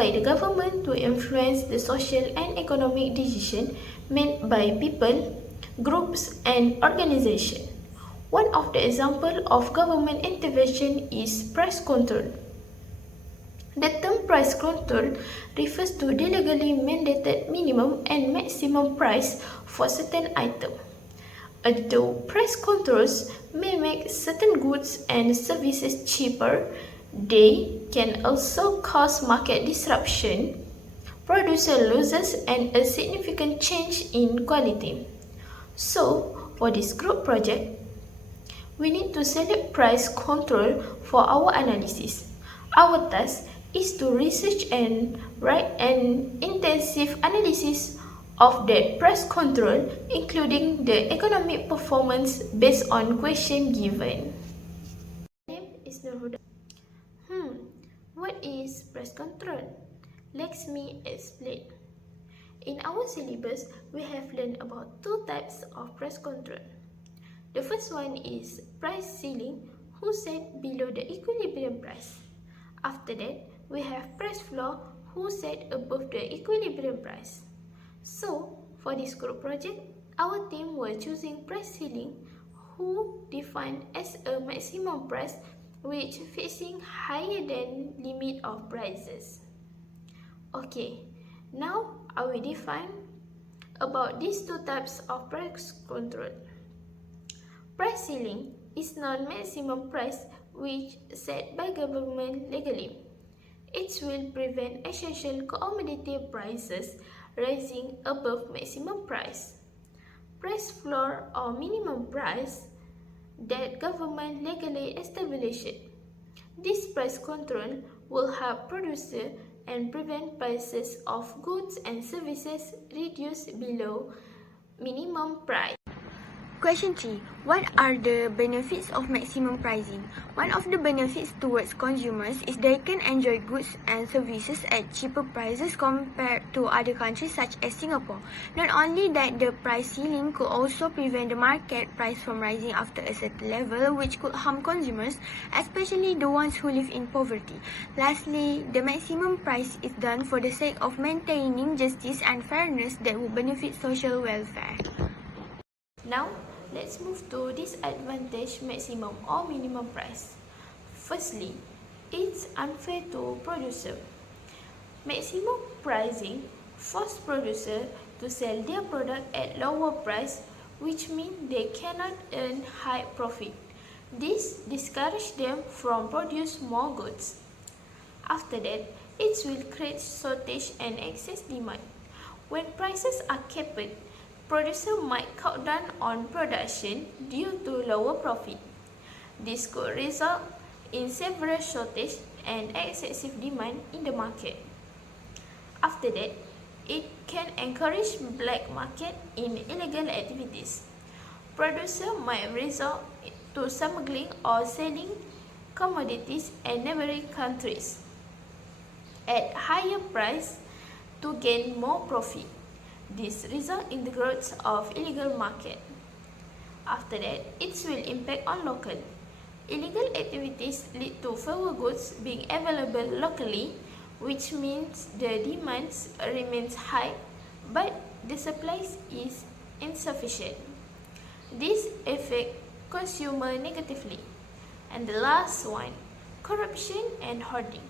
by the government to influence the social and economic decisions made by people, groups, and organizations. One of the examples of government intervention is price control. The term price control refers to the legally mandated minimum and maximum price for certain items. Although price controls may make certain goods and services cheaper, they can also cause market disruption, producer losses, and a significant change in quality. So, for this group project, we need to select price control for our analysis. Our task is to research and write an intensive analysis of that price control, including the economic performance based on question given. My name is Nurhuda. What is price control? Let me explain. In our syllabus, we have learned about two types of price control. The first one is price ceiling, who set below the equilibrium price. After that, we have price floor, who set above the equilibrium price. So, for this group project, our team were choosing price ceiling, who defined as a maximum price which fixing higher than limit of prices. Okay, now I will define about these two types of price control. Price ceiling is non-maximum price which set by government legally. It will prevent essential commodity prices rising above maximum price. Price floor or minimum price that government legally established. This price control will help producer and prevent prices of goods and services reduced below minimum price. Question 3. What are the benefits of maximum pricing? One of the benefits towards consumers is they can enjoy goods and services at cheaper prices compared to other countries such as Singapore. Not only that, the price ceiling could also prevent the market price from rising after a certain level, which could harm consumers, especially the ones who live in poverty. Lastly, the maximum price is done for the sake of maintaining justice and fairness that will benefit social welfare. Now, let's move to disadvantage maximum or minimum price. Firstly, it's unfair to producer. Maximum pricing forces producer to sell their product at lower price, which means they cannot earn high profit. This discourages them from produce more goods. After that, it will create shortage and excess demand. When prices are capped, producer might cut down on production due to lower profit. This could result in several shortage and excessive demand in the market. After that, it can encourage black market in illegal activities. Producer might resort to smuggling or selling commodities in neighboring countries at higher price to gain more profit. This results in the growth of illegal market. After that, it will impact on local. Illegal activities lead to fewer goods being available locally, which means the demand remains high, but the supply is insufficient. This affects consumer negatively. And the last one, corruption and hoarding.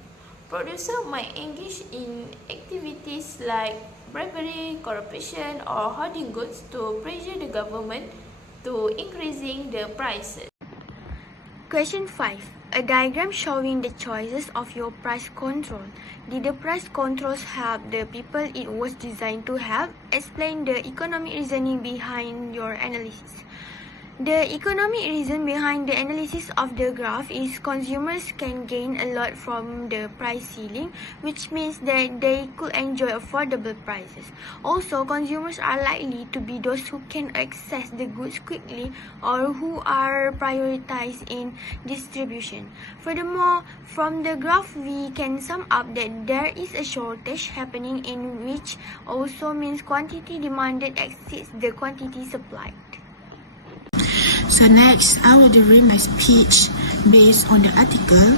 Producer might engage in activities like bribery, corruption, or hoarding goods to pressure the government to increasing the prices. Question 5. A diagram showing the choices of your price control. Did the price controls help the people it was designed to help? Explain the economic reasoning behind your analysis. The economic reason behind the analysis of the graph is consumers can gain a lot from the price ceiling, which means that they could enjoy affordable prices. Also, consumers are likely to be those who can access the goods quickly or who are prioritized in distribution. Furthermore, from the graph we can sum up that there is a shortage happening in which also means quantity demanded exceeds the quantity supplied. So next, I will deliver my speech based on the article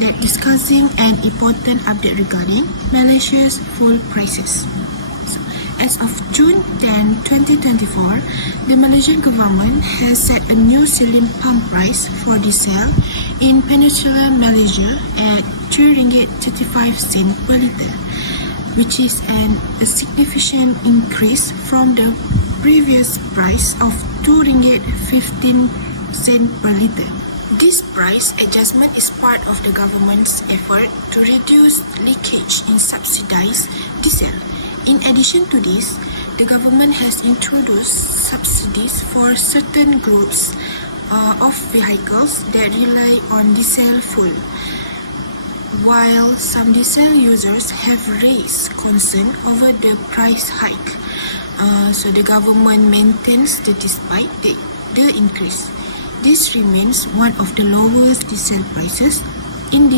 that discussing an important update regarding Malaysia's fuel prices. So, as of June 10, 2024, the Malaysian government has set a new ceiling pump price for diesel in Peninsular Malaysia at RM3.35 per litre, which is a significant increase from the previous price of RM2.15 per litre. This price adjustment is part of the government's effort to reduce leakage in subsidized diesel. In addition to this, the government has introduced subsidies for certain groups of vehicles that rely on diesel fuel. While some diesel users have raised concern over the price hike, so the government maintains that despite the increase, this remains one of the lowest diesel prices in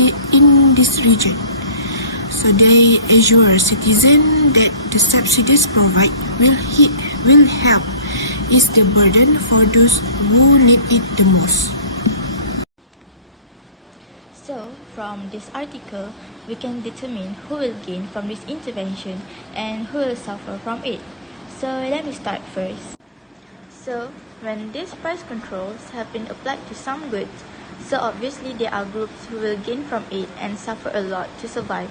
this region. So they assure citizens that the subsidies provided will help ease the burden for those who need it the most. So, from this article, we can determine who will gain from this intervention and who will suffer from it. So, let me start first. So, when these price controls have been applied to some goods, so obviously there are groups who will gain from it and suffer a lot to survive.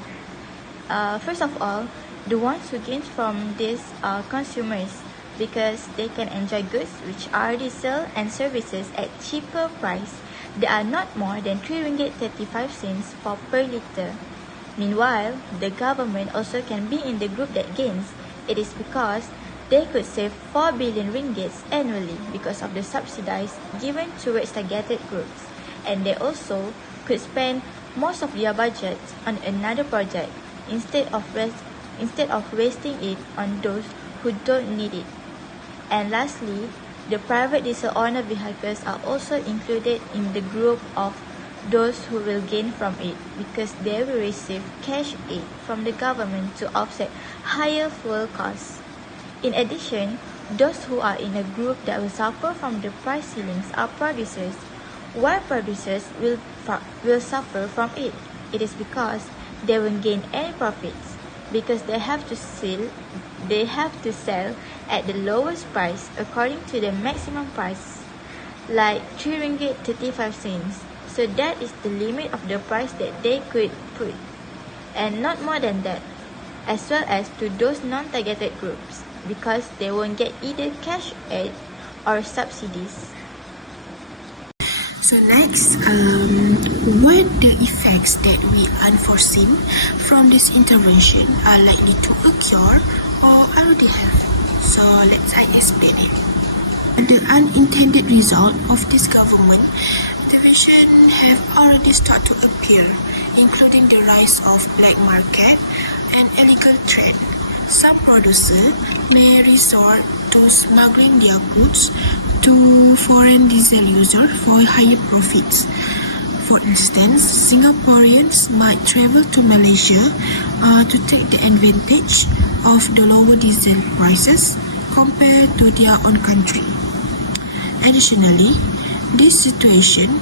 First of all, the ones who gain from this are consumers because they can enjoy goods which are diesel and services at cheaper price. They are not more than RM3.35 per litre. Meanwhile, the government also can be in the group that gains. It is because they could save 4 billion ringgits annually because of the subsidies given towards targeted groups. And they also could spend most of their budget on another project instead of wasting it on those who don't need it. And lastly, the private diesel owner vehicles are also included in the group of those who will gain from it because they will receive cash aid from the government to offset higher fuel costs. In addition, those who are in a group that will suffer from the price ceilings are producers, while producers will suffer from it. It is because they won't gain any profits because they have to sell at the lowest price according to the maximum price, like RM3.35. So that is the limit of the price that they could put, and not more than that, as well as to those non-targeted groups because they won't get either cash aid or subsidies. So next, what the effects that we unforeseen from this intervention are likely to occur or already have. So let's explain it. The unintended result of this government intervention have already started to appear, including the rise of black market and illegal trade. Some producers may resort to smuggling their goods to foreign diesel users for higher profits. For instance, Singaporeans might travel to Malaysia to take the advantage of the lower diesel prices compared to their own country. Additionally, this situation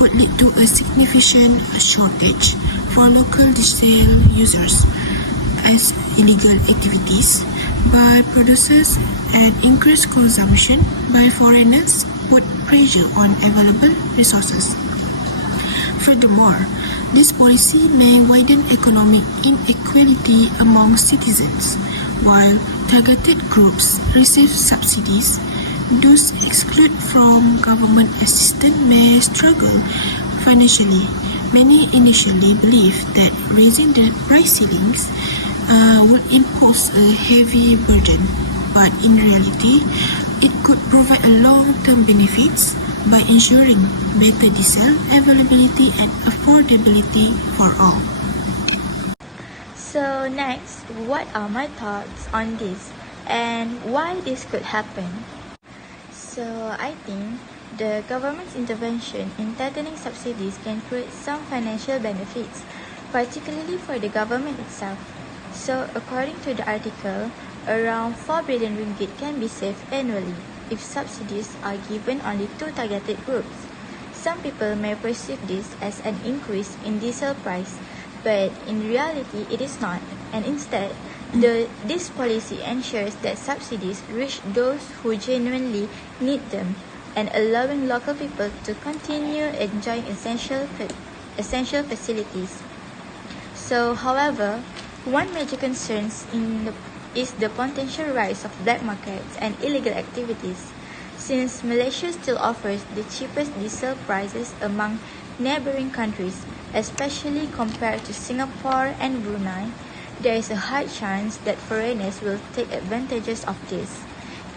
could lead to a significant shortage for local diesel users as illegal activities by producers and increased consumption by foreigners put pressure on available resources. Furthermore, this policy may widen economic inequality among citizens. While targeted groups receive subsidies, those excluded from government assistance may struggle financially. Many initially believed that raising the price ceilings would impose a heavy burden, but in reality, it could provide a long-term benefits by ensuring better diesel availability and affordability for all. So next, what are my thoughts on this and why this could happen? So I think the government's intervention in tightening subsidies can create some financial benefits, particularly for the government itself. So according to the article, around 4 billion ringgit can be saved annually if subsidies are given only to targeted groups. Some people may perceive this as an increase in diesel price, but in reality it is not, and instead, this policy ensures that subsidies reach those who genuinely need them and allowing local people to continue enjoying essential facilities. So, however, one major concern is the potential rise of black markets and illegal activities. Since Malaysia still offers the cheapest diesel prices among neighboring countries, especially compared to Singapore and Brunei, there is a high chance that foreigners will take advantages of this.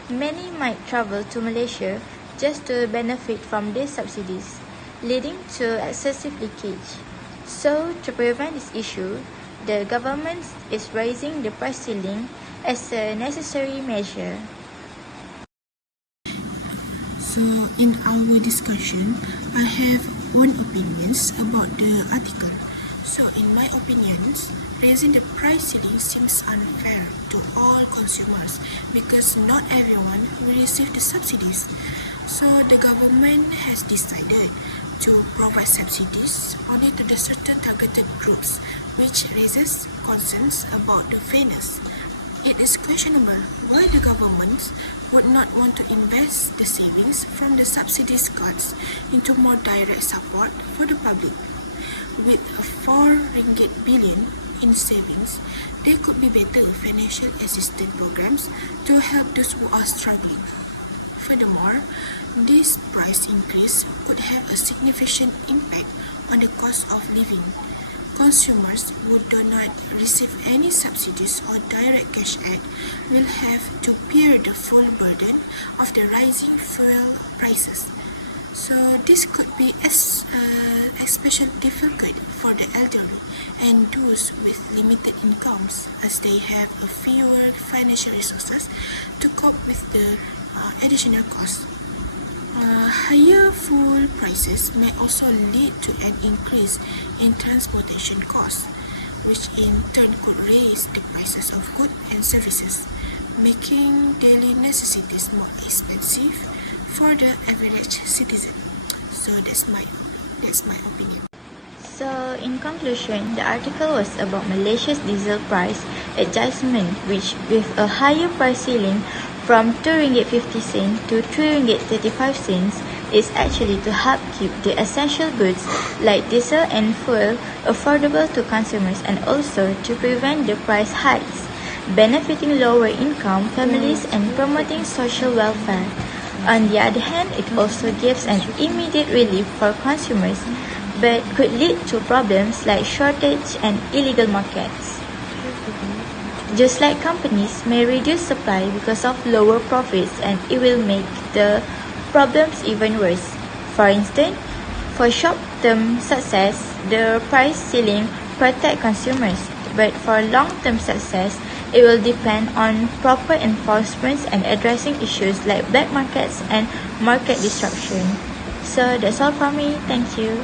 Many might travel to Malaysia just to benefit from these subsidies, leading to excessive leakage. So, to prevent this issue, the government is raising the price ceiling as a necessary measure. So, in our discussion, I have one opinions about the article. So, in my opinions, raising the price ceiling seems unfair to all consumers because not everyone will receive the subsidies. So, the government has decided to provide subsidies only to the certain targeted groups, which raises concerns about the fairness. It is questionable why the government would not want to invest the savings from the subsidies cuts into more direct support for the public. With a 4 ringgit billion in savings, there could be better financial assistance programs to help those who are struggling. Furthermore, this price increase could have a significant impact on the cost of living. Consumers who do not receive any subsidies or direct cash aid will have to bear the full burden of the rising fuel prices. So this could be especially difficult for the elderly and those with limited incomes, as they have a fewer financial resources to cope with the additional costs. Higher fuel prices may also lead to an increase in transportation costs, which in turn could raise the prices of goods and services, making daily necessities more expensive for the average citizen. So that's my opinion. So, in conclusion, the article was about Malaysia's diesel price adjustment, which with a higher price ceiling from RM2.50 to RM3.35 is actually to help keep the essential goods like diesel and fuel affordable to consumers and also to prevent the price hikes, benefiting lower income families and promoting social welfare. On the other hand, it also gives an immediate relief for consumers, but could lead to problems like shortage and illegal markets. Just like companies may reduce supply because of lower profits, and it will make the problems even worse. For instance, for short-term success, the price ceiling protects consumers, but for long-term success, it will depend on proper enforcement and addressing issues like black markets and market disruption. So that's all from me. Thank you.